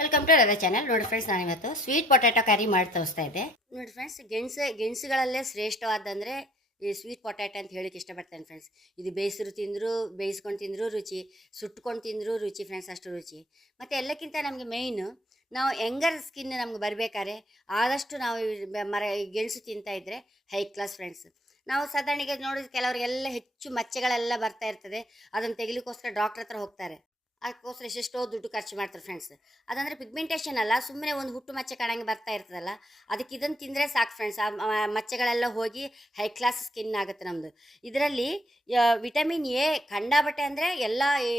Welcome to ರವೆ channel ನೋಡಿ friends ನಾನು ಇವತ್ತು ಸ್ವೀಟ್ ಪೊಟ್ಯಾಟೊ ಕರಿ ಮಾಡಿ ತೋರಿಸ್ತಾ ಇದ್ದೆ. ನೋಡಿ ಫ್ರೆಂಡ್ಸ್ ಗೆಣಸು, ಗೆಣಸುಗಳಲ್ಲೇ ಶ್ರೇಷ್ಠವಾದಂದರೆ ಈ ಸ್ವೀಟ್ ಪೊಟ್ಯಾಟೊ ಅಂತ ಹೇಳಿಕ್ಕೆ ಇಷ್ಟಪಡ್ತೇನೆ ಫ್ರೆಂಡ್ಸ್ ಇದು ಬೇಯಿಸಿರು ತಿಂದರೂ, ಬೇಯಿಸ್ಕೊಂಡು ತಿಂದರೂ ರುಚಿ, ಸುಟ್ಕೊಂಡು ತಿಂದರೂ ರುಚಿ ಫ್ರೆಂಡ್ಸ್ ಅಷ್ಟು ರುಚಿ. ಮತ್ತು ಎಲ್ಲಕ್ಕಿಂತ ನಮಗೆ ಮೇಯ್ನು ನಾವು ಯಂಗರ್ ಸ್ಕಿನ್ ನಮ್ಗೆ ಬರಬೇಕಾದ್ರೆ ಆದಷ್ಟು ನಾವು ಮರ ಗೆಣಸು ತಿಂತಾ ಇದ್ದರೆ ಹೈ ಕ್ಲಾಸ್ ಫ್ರೆಂಡ್ಸ್ ನಾವು ಸಾಧಾರಣಿಗೆ ನೋಡಿದ ಕೆಲವರಿಗೆಲ್ಲ ಹೆಚ್ಚು ಮಚ್ಚೆಗಳೆಲ್ಲ ಬರ್ತಾ ಇರ್ತದೆ. ಅದನ್ನು ತೆಗಿಲಿಕ್ಕೋಸ್ಕರ ಡಾಕ್ಟ್ರ್ ಹತ್ರ ಹೋಗ್ತಾರೆ. ಅದಕ್ಕೋಸ್ಕರ ಎಷ್ಟೆಷ್ಟೋ ದುಡ್ಡು ಖರ್ಚು ಮಾಡ್ತಾರೆ ಫ್ರೆಂಡ್ಸ್ ಅದಂದರೆ ಪಿಗ್ಮೆಂಟೇಷನ್ ಅಲ್ಲ, ಸುಮ್ಮನೆ ಒಂದು ಹುಟ್ಟು ಮಚ್ಚೆ ಕಾಣಂಗೆ ಬರ್ತಾ ಇರ್ತದಲ್ಲ, ಅದಕ್ಕೆ ಇದನ್ನು ತಿಂದರೆ ಸಾಕು ಫ್ರೆಂಡ್ಸ್ ಆ ಮಚ್ಚೆಗಳೆಲ್ಲ ಹೋಗಿ ಹೈ ಕ್ಲಾಸ್ ಸ್ಕಿನ್ ಆಗುತ್ತೆ ನಮ್ಮದು ಇದರಲ್ಲಿ ವಿಟಮಿನ್ ಎ ಕಂಡಾಬಟ್ಟೆ ಅಂದರೆ ಎಲ್ಲ ಈ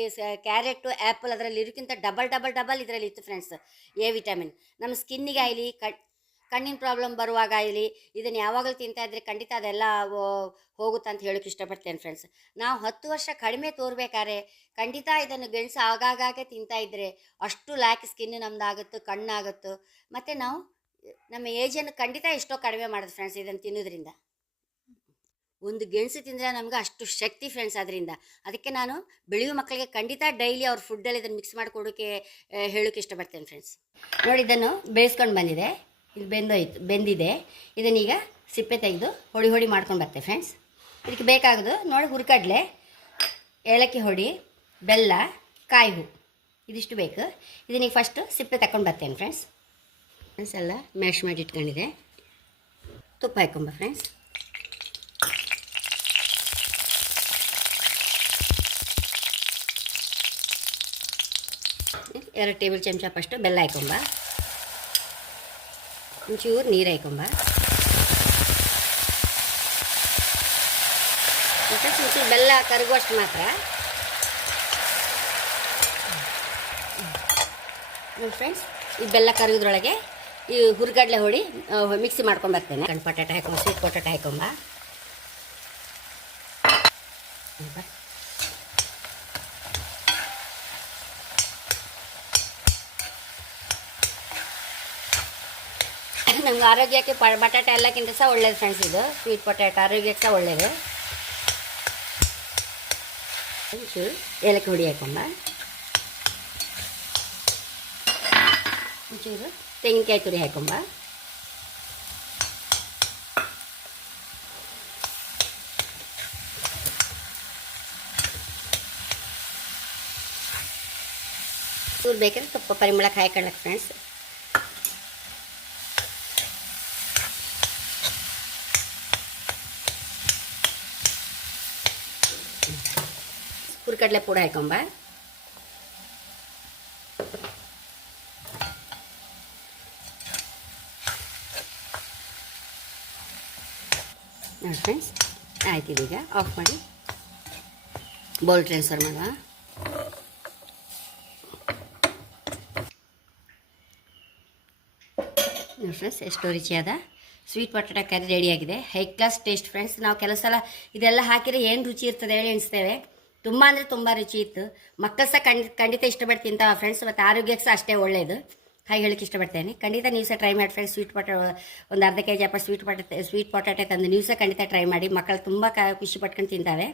ಕ್ಯಾರೆಟು ಆ್ಯಪಲ್ ಅದರಲ್ಲಿ ಇರೋಕ್ಕಿಂತ ಡಬಲ್ ಡಬಲ್ ಡಬಲ್ ಇದರಲ್ಲಿ ಇತ್ತು ಫ್ರೆಂಡ್ಸ್ ಎ ವಿಟಮಿನ್ ನಮ್ಮ ಸ್ಕಿನ್ನಿಗೆ ಆಗಲಿ ಕಣ್ಣಿನ ಪ್ರಾಬ್ಲಮ್ ಬರುವಾಗ ಇಲ್ಲಿ ಇದನ್ನು ಯಾವಾಗಲೂ ತಿಂತಾ ಇದ್ರೆ ಖಂಡಿತ ಅದೆಲ್ಲ ಹೋಗುತ್ತೆ ಅಂತ ಹೇಳೋಕೆ ಇಷ್ಟಪಡ್ತೇನೆ ಫ್ರೆಂಡ್ಸ್ ನಾವು ಹತ್ತು ವರ್ಷ ಕಡಿಮೆ ತೋರ್ಬೇಕಾದ್ರೆ ಖಂಡಿತ ಇದನ್ನು ಗೆಣಸು ಆಗಾಗಾಗೆ ತಿಂತಾ ಇದ್ರೆ ಅಷ್ಟು ಲ್ಯಾಕ್ ಸ್ಕಿನ್ ನಮ್ದು ಆಗುತ್ತೆ ಕಣ್ಣಾಗುತ್ತೆ. ಮತ್ತು ನಾವು ನಮ್ಮ ಏಜನ್ನು ಖಂಡಿತ ಎಷ್ಟೋ ಕಡಿಮೆ ಮಾಡೋದು ಫ್ರೆಂಡ್ಸ್ ಇದನ್ನು ತಿನ್ನೋದ್ರಿಂದ. ಒಂದು ಗೆಣಸು ತಿಂದರೆ ನಮ್ಗೆ ಅಷ್ಟು ಶಕ್ತಿ ಫ್ರೆಂಡ್ಸ್ ಅದರಿಂದ. ಅದಕ್ಕೆ ನಾನು ಬೆಳೆಯುವ ಮಕ್ಕಳಿಗೆ ಖಂಡಿತ ಡೈಲಿ ಅವ್ರ ಫುಡ್ಡಲ್ಲಿ ಇದನ್ನು ಮಿಕ್ಸ್ ಮಾಡಿಕೊಡೋಕ್ಕೆ ಹೇಳೋಕೆ ಇಷ್ಟಪಡ್ತೇನೆ ಫ್ರೆಂಡ್ಸ್ ನೋಡಿ ಇದನ್ನು ಬೇಯಿಸ್ಕೊಂಡು ಬಂದಿದೆ. ಇದು ಬೆಂದೋಯ್ತು ಬೆಂದಿದೆ. ಇದನ್ನೀಗ ಸಿಪ್ಪೆ ತೆಗೆದು ಹೊಡಿ ಹೊಡಿ ಮಾಡ್ಕೊಂಡು ಬರ್ತೇವೆ ಫ್ರೆಂಡ್ಸ್ ಇದಕ್ಕೆ ಬೇಕಾಗೋದು ನೋಡಿ ಹುರ್ಕಡ್ಲೆ, ಏಲಕ್ಕಿ ಹೊಡಿ, ಬೆಲ್ಲ ಕಾಯಿ ಹೂ ಇದಿಷ್ಟು ಬೇಕು. ಇದನ್ನೀಗ ಫಸ್ಟು ಸಿಪ್ಪೆ ತಗೊಂಡು ಬರ್ತೇನೆ ಫ್ರೆಂಡ್ಸ್ ಫ್ರೆಂಡ್ಸ್ ಎಲ್ಲ ಮ್ಯಾಶ್ ಮಾಡಿ ಇಟ್ಕೊಂಡಿದೆ. ತುಪ್ಪ ಹಾಕೊಂಬ ಫ್ರೆಂಡ್ಸ್ ಎರಡು ಟೇಬಲ್ ಚಮಚ ಫಸ್ಟು ಬೆಲ್ಲ ಹಾಕೊಂಬ ಒಂಚೂರು ನೀರು ಒಂಚೂರು ಬೆಲ್ಲ ಕರಗುವಷ್ಟು ಮಾತ್ರ. ಫ್ರೆಂಡ್ಸ್ ಈ ಬೆಲ್ಲ ಕರಗಿದ್ರೊಳಗೆ ಈ ಹುರ್ಗಡ್ಲೆ ಹೊಡಿ ಮಿಕ್ಸಿ ಮಾಡ್ಕೊಂಬರ್ತೇನೆ ಕಣ್ಣು ಕಣ್ ಪಟಾಟೆ ಹಾಕೊಂಬ ಸ್ವೀಟ್ ಪೊಟಾಟೆ ಹಾಕೊಂಬ ನಮ್ಗೆ ಆರೋಗ್ಯಕ್ಕೆ ಪ, ಬಟಾಟೆ ಎಲ್ಲಕ್ಕಿಂತ ಸಹ ಒಳ್ಳೇದು ಫ್ರೆಂಡ್ಸ್ ಇದು. ಸ್ವೀಟ್ ಪೊಟ್ಯಾಟೊ ಆರೋಗ್ಯಕ್ಕೆ ಸಹ ಒಳ್ಳೇದು. ಒಂಚೂರು ಏಲಕ್ಕಿ ಹುಡಿ ಹಾಕೊಂಬ. ಒಂಚೂರು ತೆಂಗಿನಕಾಯಿ ತುರಿ ಹಾಕೊಂಬ. ಚೂರು ಬೇಕಾದ್ರೆ ಸ್ವಲ್ಪ ಪರಿಮಳಕ್ಕೆ ಹಾಕೊಳ್ಳಕ್ಕೆ ಫ್ರೆಂಡ್ಸ್ ಹುರ್ಕಡ್ಲೆ ಪುಡಿ ಹಾಕೊಂಬ. ನೋಡಿ ಫ್ರೆಂಡ್ಸ್ ಆಯ್ತು ಇದೀಗ ಆಫ್ ಮಾಡಿ. ಬೌಲ್ ಟ್ರಾನ್ಸ್ಫರ್ ಮಾಡುವ. ನೋಡಿ ಫ್ರೆಂಡ್ಸ್ ಎಷ್ಟು ರುಚಿಯಾದ ಸ್ವೀಟ್ ಪೊಟಾಟೊ ಕರಿ ರೆಡಿಯಾಗಿದೆ ಹೈ ಕ್ಲಾಸ್ ಟೇಸ್ಟ್ ಫ್ರೆಂಡ್ಸ್ ನಾವು ಕೆಲವು ಸಲ ಇದೆಲ್ಲ ಹಾಕಿದರೆ ಏನು ರುಚಿ ಇರ್ತದೆ ಹೇಳಿ ಎಣಿಸ್ತೇವೆ. ತುಂಬ ಅಂದರೆ ತುಂಬ ರುಚಿ ಇತ್ತು. ಮಕ್ಕಳು ಸಹ ಖಂಡಿತ ಖಂಡಿತ ಇಷ್ಟಪಟ್ಟು ಫ್ರೆಂಡ್ಸ್ ಮತ್ತು ಆರೋಗ್ಯಕ್ಕೆ ಸಹ ಅಷ್ಟೇ ಒಳ್ಳೆಯದು ಹಾಗೆ ಹೇಳಕ್ಕೆ ಇಷ್ಟಪಡ್ತೇನೆ. ಖಂಡಿತ ನೀವು ಸಹ ಟ್ರೈ ಮಾಡಿ ಫ್ರೆಂಡ್ಸ್ ಸ್ವೀಟ್ ಪೊಟೊ ಒಂದು ಅರ್ಧ ಕೆ ಜಿ ಅಪ್ಪ ಸ್ವೀಟ್ ಪೊಟಾಟೆ ಸ್ವೀಟ್ ಪೊಟಾಟೆ ತಂದು ನೀವು ಸಹ ಖಂಡಿತ ಟ್ರೈ ಮಾಡಿ. ಮಕ್ಕಳು ತುಂಬ ಖುಷಿ ಪಟ್ಕೊಂಡು ತಿಂತಾವೆ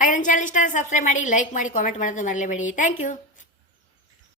ಹಾಗೆ ನನ್ನ ಚಾನಲ್ ಇಷ್ಟ ಸಬ್ಸ್ಕ್ರೈಬ್ ಮಾಡಿ ಲೈಕ್ ಮಾಡಿ ಕಾಮೆಂಟ್ ಮಾಡೋದು ಮರಲೇಬೇಡಿ ಥ್ಯಾಂಕ್ ಯು